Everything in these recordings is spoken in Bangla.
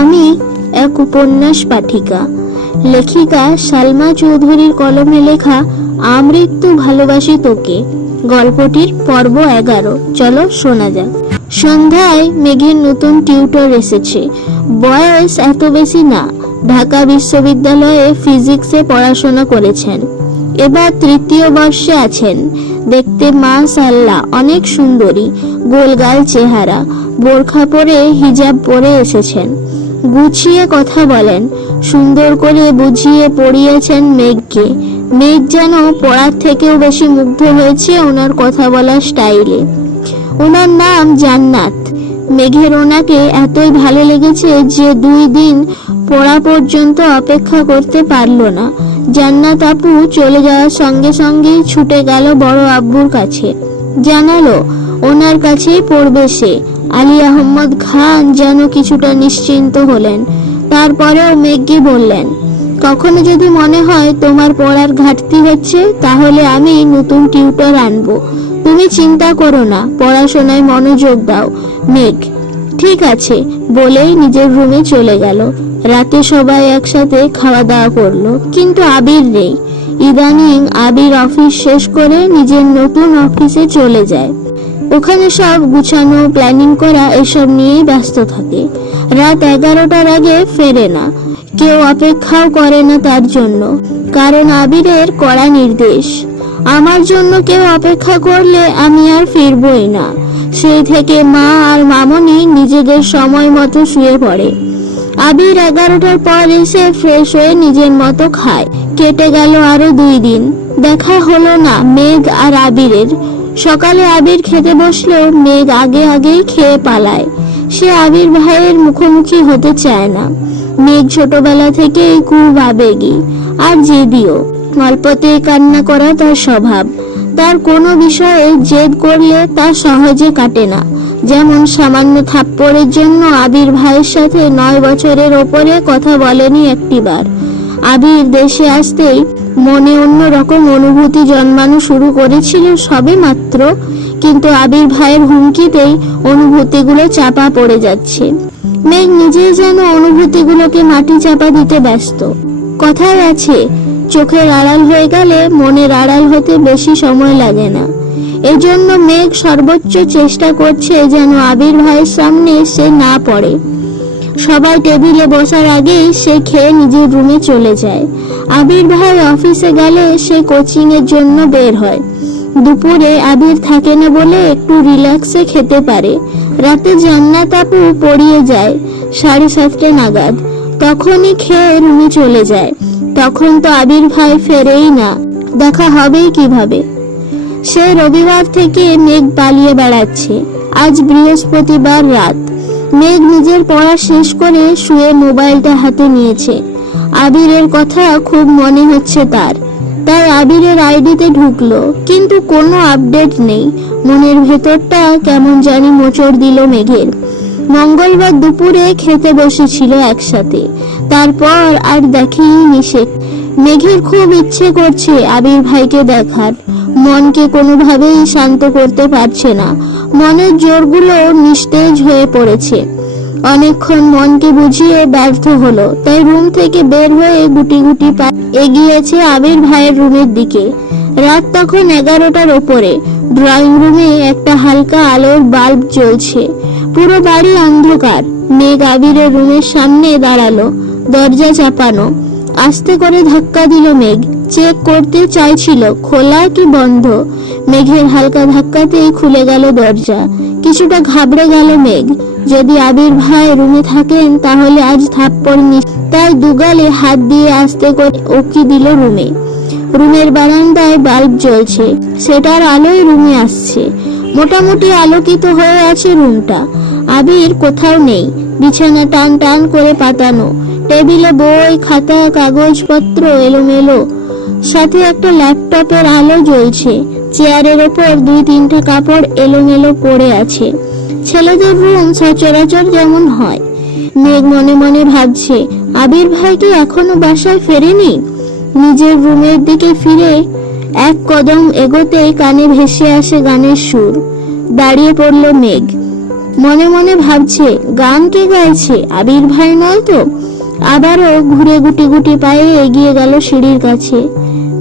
আমি এক উপন্যাস পাঠিকা, লেখিকা সালমা চৌধুরীর কলমে লেখা আমৃত্যু ভালোবাসি তোকে গল্পটির পর্ব 11। চলো শোনা যাক। সন্ধ্যায় মেঘের নতুন টিউটর এসেছে। বয়স এত বেশি না, ঢাকা বিশ্ববিদ্যালয়ে ফিজিক্সে পড়াশোনা করেছেন, এবার তৃতীয় বর্ষে আছেন। দেখতে মাশাআল্লাহ অনেক সুন্দরী, গোলগাল চেহারা, বোরখা পরে হিজাব পরে এসেছেন। গুছিয়ে কথা বলেন, সুন্দর করে বুঝিয়ে পড়িয়েছেন মেঘকে। মেঘ যেন পড়ার থেকেও বেশি মুগ্ধ হয়েছে ওনার কথা বলার স্টাইলে। ওনার নাম জান্নাত। মেঘের ওনাকে এতই ভালো লেগেছে যে 2 দিন পড়া পর্যন্ত অপেক্ষা করতে পারল না। জান্নাত আপু চলে যাওয়ার সঙ্গে সঙ্গেই ছুটে গেল বড় আব্বুর কাছে, জানালো ওনার কাছেই পড়বে সে। আলী আহমদ খান যেন কিছুটা নিশ্চিন্ত হলেন। তারপরেও মেঘকে বললেন, কখনো যদি মনে হয় তোমার পড়ার ঘাটতি হচ্ছে তাহলে আমি নতুন টিউটর আনবো, তুমি চিন্তা করো না, পড়াশোনায় মনোযোগ দাও। মেঘ ঠিক আছে বলেই নিজের রুমে চলে গেল। রাতে সবাই একসাথে খাওয়া দাওয়া করলো, কিন্তু আবির নেই। ইদানিং আবির অফিস শেষ করে নিজের নতুন অফিসে চলে যায়। ওখানে সব গুছানো, প্ল্যানিং করা এসব নিয়েই ব্যস্ত থাকে। রাত 11টার আগে ফেরে না, কেউ অপেক্ষাও করে না তার জন্য, কারণ আবিরের কড়া নির্দেশ, আমার জন্য কেউ অপেক্ষা করলে আমি আর ফিরবই না। সেই থেকে মা আর মামনি নিজেদের সময় মতো শুয়ে পড়ে। আবির 11টার পর এসে ফ্রেশ হয়ে নিজের মতো খায়। কেটে গেল আরো 2 দিন, দেখা হলো না মেঘ আর আবিরের। সকালে আবির খেতে বসলেও মেঘ আগেই খেয়ে পালায়। সে আবির ভাইয়ের মুখোমুখি হতে চায় না। মেঘ ছোটবেলা থেকেই খুব আবেগী আর জেদিও। অল্পতেই কান্না করা তার স্বভাব। তার কোনো বিষয়ে জেদ করলে তা সহজে কাটে না। যেমন সামান্য থাপ্পড়ের জন্য আবির ভাইয়ের সাথে 9 বছরের ওপরে কথা বলেনি একটিবার। আবির দেশে আসতেই মনে অন্যরকম অনুভূতি জন্মানো শুরু করেছিল সবে মাত্র, কিন্তু আবির ভাইয়ের হুমকিতেই অনুভূতিগুলো চাপা পড়ে যাচ্ছে। মেঘ নিজেই যেন অনুভূতিগুলোকে মাটি চাপা দিতে ব্যস্ত। কথায় আছে, চোখের আড়াল হয়ে গেলে মনের আড়াল হতে বেশি সময় লাগে না। এজন্য মেঘ সর্বোচ্চ চেষ্টা করছে যেন আবির ভাইয়ের সামনে সে না পড়ে। সবাই টেবিলে বসার আগেই সে খেয়ে নিজের রুমে চলে যায়। আবির ভাই অফিসে গেলে সে কোচিং এর জন্য বের হয়। দুপুরে আবির থাকে না বলে একটু রিল্যাক্সে খেতে পারে। রাতে জান্নাত আপু পড়িয়ে যায় 7:30 নাগাদ, তখনই খেয়ে রুমে চলে যায়। তখন তো আবির ভাই ফেরেই না, দেখা হবেই কিভাবে। সে রবিবার থেকে মেঘ পালিয়ে বেড়াচ্ছে। আজ বৃহস্পতিবার রাত। মেঘ নিজের পড়া শেষ করে শুয়ে মোবাইলটা হাতে নিয়েছে। আবিরের কথা খুব মনে হচ্ছে তার, তাই আবিরের আইডিতে ঢুকলো, কিন্তু কোনো আপডেট নেই। মনের ভেতরটা কেমন জানি মোচড় দিল মেঘের। মঙ্গলবার দুপুরে খেতে বসেছিল একসাথে, তারপর আর দেখেই নিষেধ। মেঘের খুব ইচ্ছে করছে আবির ভাইকে দেখার, মনকে কোনোভাবেই শান্ত করতে পারছে না। মনের জোরগুলো নিস্তেজ হয়ে পড়েছে। অনেকক্ষণ মনকে বুঝিয়ে ব্যর্থ হলো, তাই রুম থেকে বের হয়ে গুটি গুটি পা এগিয়েছে আবির ভাইয়ের রুমের দিকে। রাত তখন 11টার ওপরে। ড্রয়িং রুমে একটা হালকা আলোর বাল্ব জ্বলছে, পুরো বাড়ি অন্ধকার। মেঘ আবিরের রুমের সামনে দাঁড়ালো, দরজা চাপানো। আস্তে করে ধাক্কা দিল মেঘ, চেক করতে চাইছিল খোলা কি বন্ধ। মেঘের হালকা ধাক্কাতেই খুলে গেল দরজা। কিছুটা ঘাবড়ে গেল মেঘ, যদি আবির ভাই রুমে থাকেন তাহলে আজ থাপ্পড় তাই দুগালে হাত দিয়ে আস্তে করে উকি দিল রুমে। রুমের বারান্দায় বাল্ব জ্বলছে, সেটার আলোয় রুমে আসছে। মোটামুটি আলোকিত হয়ে আছে রুমটা। আবির কোথাও নেই, বিছানা টান টান করে পাতানো, টেবিলে বই খাতা কাগজপত্র এলোমেলো, সাথে একটা ল্যাপটপের আলো জ্বলছে। চেয়ারের ওপর 2-3টা কাপড় এলোমেলো পড়ে আছে। ছেলেদের রুম সচরাচর যেমন হয়। মেঘ মনে মনে ভাবছে, আবির ভাই কি এখনো বাসায় ফেরেনি। নিজের রুমের দিকে ফিরে 1 কদম এগোতেই কানে ভেসে আসে গানের সুর। দাঁড়িয়ে পড়ল মেঘ। মনে মনে ভাবছে গান কে গাইছে, আবির ভাই নয় তো। আবারও ঘুরে গুটি গুটি পায়ে এগিয়ে গেল সিঁড়ির কাছে।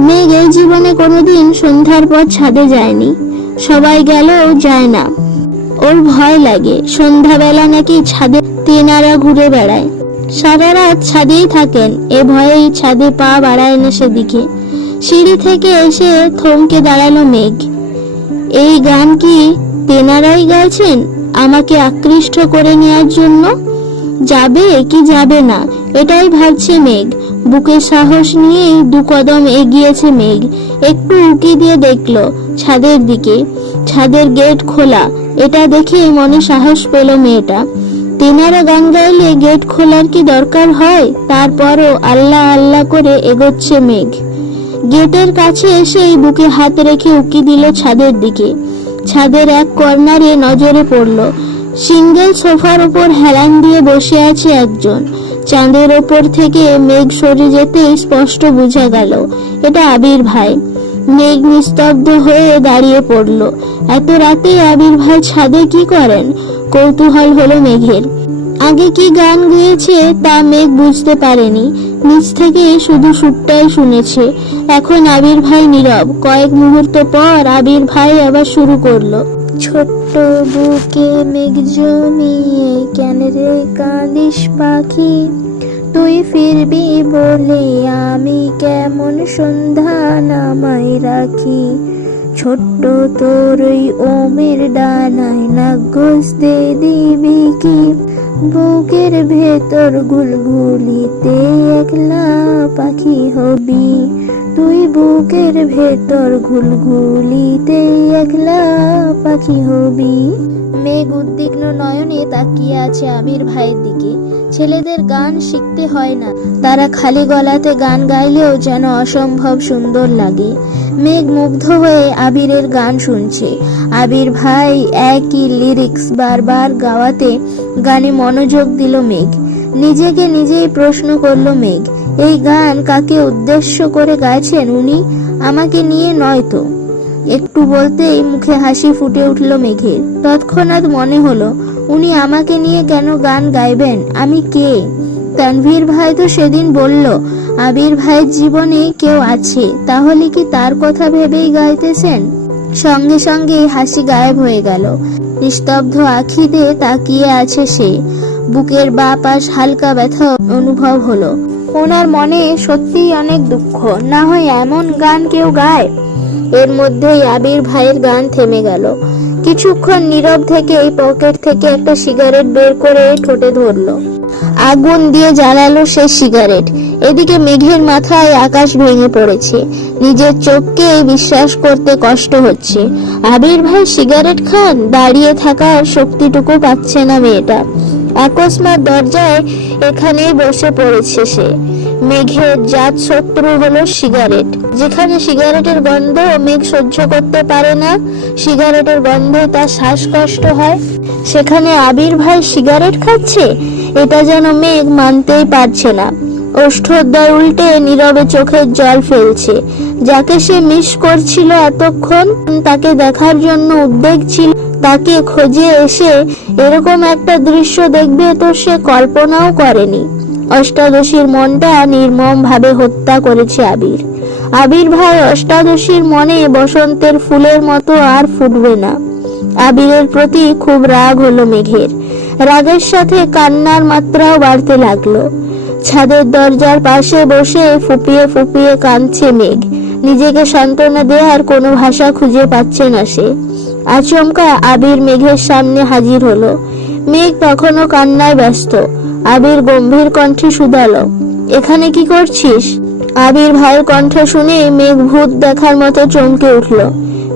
মেঘ এই জীবনে কোনোদিন সন্ধ্যার পর ছাদে যায়নি, সবাই গেলেও যায় না। ওর ভয় লাগে, সন্ধ্যাবেলা নাকি ছাদে তেনারা ঘুরে বেড়ায়। সারা রাত ছাদেই থাকেন, এ ভয়েই ছাদে পা বাড়ায় না সেদিকে। সিঁড়ি থেকে এসে থমকে দাঁড়ালো মেঘ। এই গান কি তেনারাই গাইছেন আমাকে আকৃষ্ট করে নেওয়ার জন্য? যাবে কি যাবে না এটাই ভাবছে মেঘ। বুকে সাহস নিয়েই 2 কদম এগিয়েছে মেঘ। একটু উকি দিয়ে দেখলো ছাদের দিকে, ছাদের গেট খোলা। এটা দেখে মনে সাহস পেল মেয়েটা। তেনারা গান গাইলে গেট খোলার কি দরকার হয়? তারপরও আল্লাহ আল্লাহ করে এগোচ্ছে মেঘ। গেটের কাছে এসেই বুকে হাত রেখে উকি দিল ছাদের দিকে। ছাদের এক কর্নারে নজরে পড়ল সিঙ্গেল সোফার উপর হেলান দিয়ে বসে আছে একজন। চাঁদের ওপর থেকে মেঘ সরে যেতে স্পষ্ট বোঝা গেল এটা আবির ভাই। মেঘ নিস্তব্ধ হয়ে দাঁড়িয়ে পড়ল। এত রাতে আবির ভাই ছাদে কি করেন? কৌতূহল হলো মেঘের। আগে কি গান গেয়েছে তা মেঘ বুঝতে পারেনি, নিচ থেকে শুধু সুরটাই শুনেছে। এখন আবির ভাই নীরব। কয়েক মুহূর্ত পর আবির ভাই আবার শুরু করলো। ছোট্ট বুকে মেঘ জমিয়ে কেন রে কাঁদিস পাখি, তুই ফিরবি বলে আমি কেমন সন্ধ্যা নামাই রাখি। ছোট্ট তোর ওই ওমের ডানায় নাক ঘষতে দিবি কি, বুকের ভেতর গুলগুলিতে একলা পাখি হবি, তুই বুকের ভেতর গুলগুলিতে একলা পাখি হবি। মেঘ উদ্বিগ্ন নয়নে তাকিয়ে আছে আবির ভাইয়ের দিকে। ছেলেদের গান শিখতে হয় না, তারা খালি গলাতে গান গাইলেও যেন অসম্ভব সুন্দর লাগে। মেঘ মুগ্ধ হয়ে আবিরের গান শুনছে। আবির ভাই একই লিরিক্স বারবার গাওয়াতে গানে মনোযোগ দিল মেঘ। নিজেকে নিজেই প্রশ্ন করলো মেঘ, এই গান কাকে উদ্দেশ্য করে গাইছেন উনি? আমাকে নিয়ে নয় তো? একটু বলতেই মুখে হাসি ফুটে উঠল মেঘের। তৎক্ষণাৎ মনে হলো উনি আমাকে নিয়ে কেন গান গাইবেন? আমি কে? তানভীর ভাই তো সেদিন বলল আবির ভাইয়ের জীবনে কেউ আছে, তাহলে কি তার কথা ভেবেই গাইতেছেন? সঙ্গে সঙ্গে হাসি গায়েব হয়ে গেল। নিস্তব্ধ আঁখিতে তাকিয়ে আছে সে। বুকের বা পাশ হালকা ব্যথা অনুভব হলো। ওনার মনে সত্যিই অনেক দুঃখ। না হয় এমন গান কেউ গায়? এর মধ্যেই আবির ভাইয়ের গান থেমে গেল। কিছুক্ষণ নীরব থেকে পকেট থেকে একটা সিগারেট বের করে ঠোঁটে ধরলো। আগুন দিয়ে জ্বালালো সে সিগারেট। এদিকে মেঘের মাথায় আকাশ ভেঙে পড়েছে। নিজের চোখকে বিশ্বাস করতে কষ্ট হচ্ছে। আবির ভাই সিগারেট খান? দাঁড়িয়ে থাকার শক্তিটুকু পাচ্ছে না মেয়েটা। আকস্মাৎ দরজায় এখানেই বসে পড়েছে সে। মেঘের জাত শত্রু হলো সিগারেট। যেখানে সিগারেটের গন্ধ মেঘ সহ্য করতে পারে না, সিগারেটের গন্ধে তার শ্বাসকষ্ট হয়, সেখানে আবির ভাই সিগারেট খাচ্ছে। এটা যেন মেঘ মানতেই পারছে না। ওষ্ঠোদ্বয় উল্টে নীরবে চোখের জল ফেলছে। যাকে সে মিস করছিল এতক্ষণ, তাকে দেখার জন্য উদ্বেগ ছিল, তাকে খোঁজে এসে এরকম একটা দৃশ্য দেখবে তো সে কল্পনাও করেনি। অষ্টাদশীর মনটা নির্মম ভাবে হত্যা করেছে আবির। আবির ভাই অষ্টাদশীর মনে বসন্তের ফুলের মতো আর ফুটবে না। আবিরের প্রতি খুব রাগ হলো মেঘের। রাগের সাথে কান্নার মাত্রাও বাড়তে লাগলো। ছাদের দরজার পাশে বসে ফুপিয়ে ফুপিয়ে কাঁদছে মেঘ। নিজেকে সান্ত্বনা দেওয়ার কোনো ভাষা খুঁজে পাচ্ছে না সে। আচমকা আবির মেঘের সামনে হাজির হলো। মেঘ তখনও কান্নায় ব্যস্ত। আবির গম্ভীর কণ্ঠে শুধালো, এখানে কি করছিস? আবির ভাইয়ের কণ্ঠ শুনে মেঘ ভূত দেখার মতো চমকে উঠল।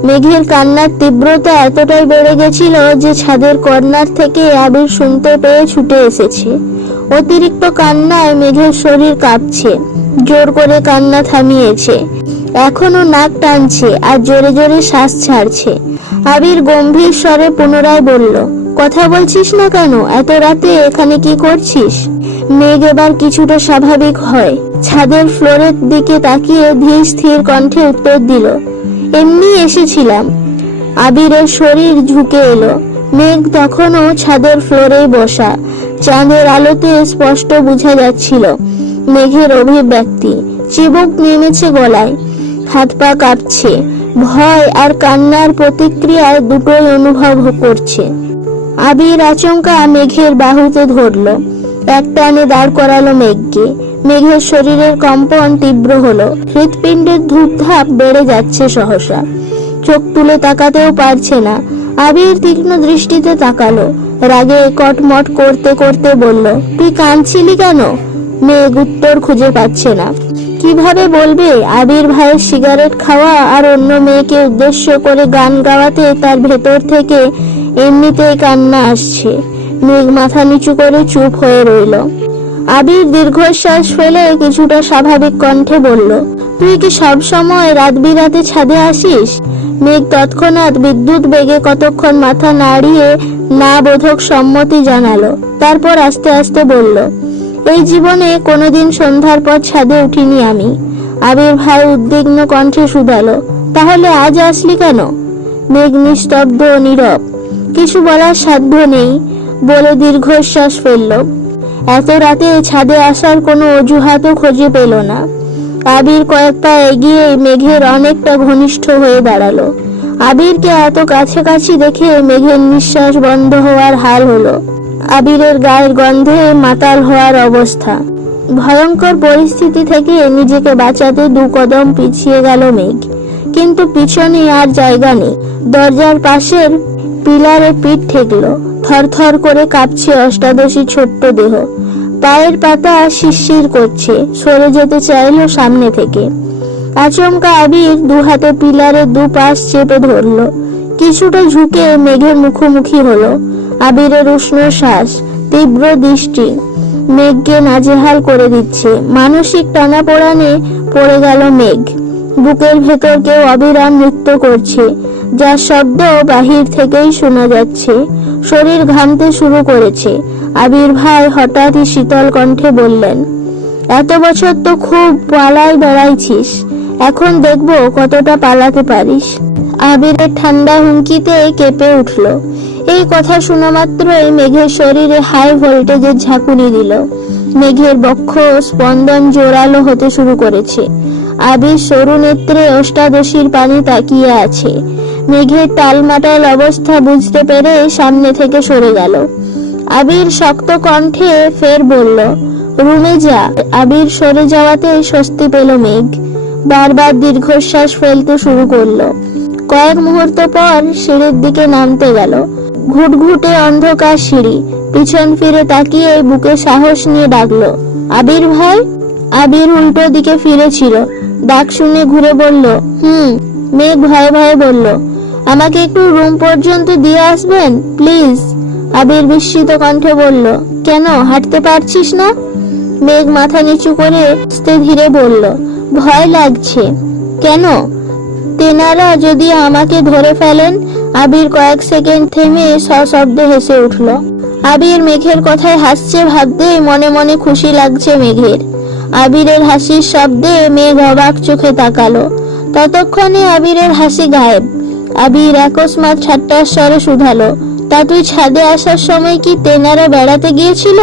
মেঘের কান্নার তীব্রতা এতটাই বেড়ে গেছিল যে ছাদের কর্নার থেকে আবির শুনতে পেয়ে ছুটে এসেছে। অতিরিক্ত কান্নায় মেঘের শরীর কাঁপছে। জোর করে কান্না থামিয়েছে। এখনো নাক টানছে আর জোরে জোরে শ্বাস ছাড়ছে। আবির গম্ভীর স্বরে পুনরায় বলল, কথা বলছিস না কেন? এত রাতে এখানে কি করছিস? মেঘ এবার কিছুটা স্বাভাবিক হয়। ছাদের ফ্লোরের দিকে তাকিয়ে ধীর স্থির কণ্ঠে উত্তর দিল, এমনি এসেছিলাম। আবিরের শরীর ঝুঁকে এলো। মেঘ তখনও ছাদের ফ্লোরেই বসা। চাঁদের আলোতে স্পষ্ট বোঝা যাচ্ছিল মেঘের অভিব্যক্তি। চিবুক নেমেছে গলায়, হাত পা কাঁপছে, ভয় আর কান্নার প্রতিক্রিয়ায় দুটোই অনুভব করছে। আবির আচমকা মেঘের বাহুতে ধরলো, এক টানে দাঁড় করালো মেঘকে। মেঘের শরীরের কম্পন তীব্র হলো, হৃৎপিণ্ডের ধূপধাপ বেড়ে যাচ্ছে সহসা। চোখ তুলে তাকাতেও পারছে না। আবির তীক্ষ্ণ দৃষ্টিতে তাকালো, রাগে কটমট করতে করতে বলল, তুই কাঁদছিলি কেন? মেঘ উত্তর খুঁজে পাচ্ছে না। কিভাবে বলবে? আবির ভাইয়ের সিগারেট খাওয়া আর অন্য মেয়েকে উদ্দেশ্য করে গান গাওয়াতে তার ভেতর থেকে এমনিতেই কান্না আসছে। মেঘ মাথা নিচু করে চুপ হয়ে রইল। আবির দীর্ঘশ্বাস ফেলে কিছুটা স্বাভাবিক কণ্ঠে বলল, তুই কি সব সময় রাত বিরাতে ছাদে আসিস? মেঘ তৎক্ষণাৎ বিদ্যুৎ বেগে কতক্ষণ মাথা নাড়িয়ে না বোধক সম্মতি জানালো। তারপর আস্তে আস্তে বলল, এই জীবনে কোনোদিন সন্ধ্যার পর ছাদে উঠিনি আমি। আবির ভাই উদ্বিগ্ন কণ্ঠে শুধালো, তাহলে আজ আসলি কেন? মেঘ নিস্তব্ধ ও নীরব, কিছু বলার সাধ্য নেই বলে দীর্ঘশ্বাস ফেলল। এত রাতে ছাদে আসার কোনো অজুহাতও খুঁজে পেল না। আবির কয়েক পা এগিয়ে মেঘের অনেকটা ঘনিষ্ঠ হয়ে দাঁড়ালো। আবিরকে এত কাছাকাছি দেখে মেঘের নিঃশ্বাস বন্ধ হওয়ার হাল হলো। আবিরের গায়ের গন্ধে মাতাল হওয়ার অবস্থা। ভয়ঙ্কর পরিস্থিতি থেকে নিজেকে বাঁচাতে 2 কদম পিছিয়ে গেল মেঘ, কিন্তু পিছনে আর জায়গা নেই। দরজার পাশের পিলারে পিঠ ঠেকলো, থরথর করে কাঁপছে অষ্টাদশী ছোট্ট দেহ। পায়ের পাতা শিরশির করছে, সরে যেতে চাইলো সামনে থেকে। আচমকা আবির 2 হাতে পিলারের 2 পাশ চেপে ধরলো, কিছুটা ঝুঁকে মেঘের মুখোমুখি হলো। আবিরের উষ্ণ শ্বাস, তীব্র দৃষ্টি মেঘকে নাজেহাল করে দিচ্ছে। মানসিক টানাপোড়েনে পড়ে গেল মেঘ। বুকের ভেতর কেউ অবিরাম নৃত্য করছে, যার শব্দ বাহির থেকেই শোনা যাচ্ছে। শরীর ঘামতে শুরু করেছে। আবির ভাই হঠাৎই শীতল কণ্ঠে বললেন, এত বছর তো খুব পালাই বেড়াইছিস, এখন দেখবো কতটা পালাতে পারিস। আবিরের ঠান্ডা হুমকিতে কেঁপে উঠল। এই কথা শোনা মাত্রই মেঘের শরীরে হাই ভোল্টেজের ঝাঁকুনি দিল। মেঘের বক্ষ স্পন্দন জোরালো হতে শুরু করেছে। আবির সরু নেত্রে অষ্টাদশীর পানি তাকিয়ে আছে। মেঘের টালমাটাল অবস্থা বুঝতে পেরে সামনে থেকে সরে গেল। আবির শক্ত কণ্ঠে ফের বলল, রুমে যা। আবির সরে যাওয়াতে স্বস্তি পেল মেঘ। বারবার দীর্ঘশ্বাস ফেলতে শুরু করলো। কয়েক মুহূর্ত পর সিঁড়ির দিকে নামতে গেল। ঘুটঘুটে অন্ধকার সিঁড়ি। পিছন ফিরে তাকিয়ে বুকে সাহস নিয়ে ডাকলো, আবির ভাই। আবির উল্টো দিকে ফিরেছিল। ডাক শুনে ঘুরে বলল, মেঘ ভয়ে ভয়ে বলল, আমাকে একটু রুম পর্যন্ত দিয়ে আসবেন প্লিজ। আবির বিস্মিত কণ্ঠে বলল, কেন, হাঁটতে পারছিস না? মেঘ মাথা নিচু করে আস্তে ধীরে বলল, ভয় লাগছে। কেন? তেনারা যদি আমাকে ধরে ফেলেন। আবির কয়েক সেকেন্ড থেমে সশব্দে হেসে উঠল। আবির মেঘের কথায় হাসছে ভাবতে মনে মনে খুশি লাগছে মেঘের। আবিরের হাসির শব্দে মেঘ অবাক চোখে তাকালো। ততক্ষণে আবিরের হাসি গায়েব। আবির অকস্মাৎ ঠাট্টার স্বরে শুধালো, তা তুই ছাদে আসার সময় কি তেনারা বেড়াতে গিয়েছিল?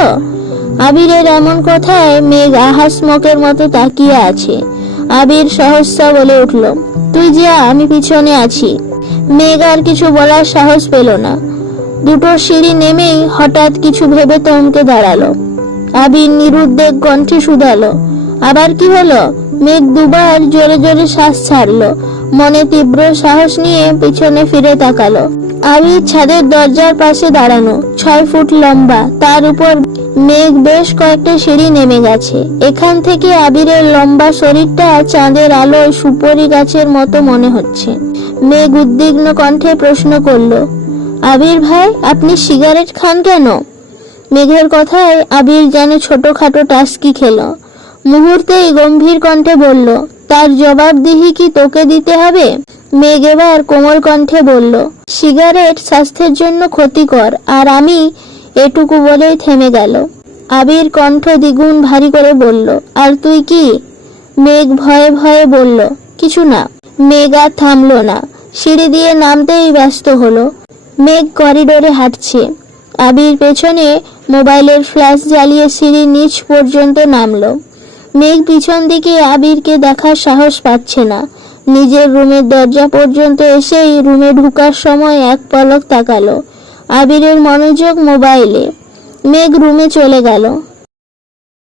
আবিরের এমন কথায় মেঘ আহাসমকের মতো তাকিয়ে আছে। আবির সহসা বলে উঠল, তুই যা, আমি পিছনে আছি। মেঘ আর কিছু বলার সাহস পেল না। 2টো সিঁড়ি নেমেই হঠাৎ কিছু ভেবে থমকে দাঁড়ালো। আবির নিরুদ্বেগ কণ্ঠে শুধালো, আবার কি হলো? মেঘ 2বার জোরে জোরে শ্বাস ছাড়লো। মনে তীব্র সাহস নিয়ে পিছনে ফিরে তাকালো। আবির ছাদের দরজার পাশে দাঁড়ানো, 6 ফুট লম্বা। তার উপর মেঘ বেশ কয়েকটা সিঁড়ি নেমে গেছে। এখান থেকে আবিরের লম্বা শরীরটা চাঁদের আলোয় সুপারি গাছের মতো মনে হচ্ছে। মেঘ উদ্বিগ্ন কণ্ঠে প্রশ্ন করলো, আবির ভাই, আপনি সিগারেট খান কেন? মেঘের কথায় আবির যেন ছোটখাটো টাস্কি খেল। মুহূর্তেই গম্ভীর কণ্ঠে বলল, তার জবাবদিহি কি তোকে দিতে হবে? মেঘ এবার কোমল কণ্ঠে বলল, সিগারেট স্বাস্থ্যের জন্য ক্ষতিকর, আর আমি। এটুকু বলেই থেমে গেল। আবির কণ্ঠ দ্বিগুণ ভারী করে বলল, আর তুই কি? মেঘ ভয়ে ভয়ে বলল, কিছু না। মেঘ আর থামলো না, সিঁড়ি দিয়ে নামতেই ব্যস্ত হলো। মেঘ করিডোরে হাঁটছে। আবির পেছনে মোবাইলের ফ্ল্যাশ জ্বালিয়ে সিঁড়ির নিচ পর্যন্ত নামলো। মেঘ পিছন দিকে আবিরকে দেখার সাহস পাচ্ছে না। নিজের রুমের দরজা পর্যন্ত এসেই রুমে ঢুকার সময় এক পলক তাকালো। আবিরের মনোযোগ মোবাইলে। মেঘ রুমে চলে গেল।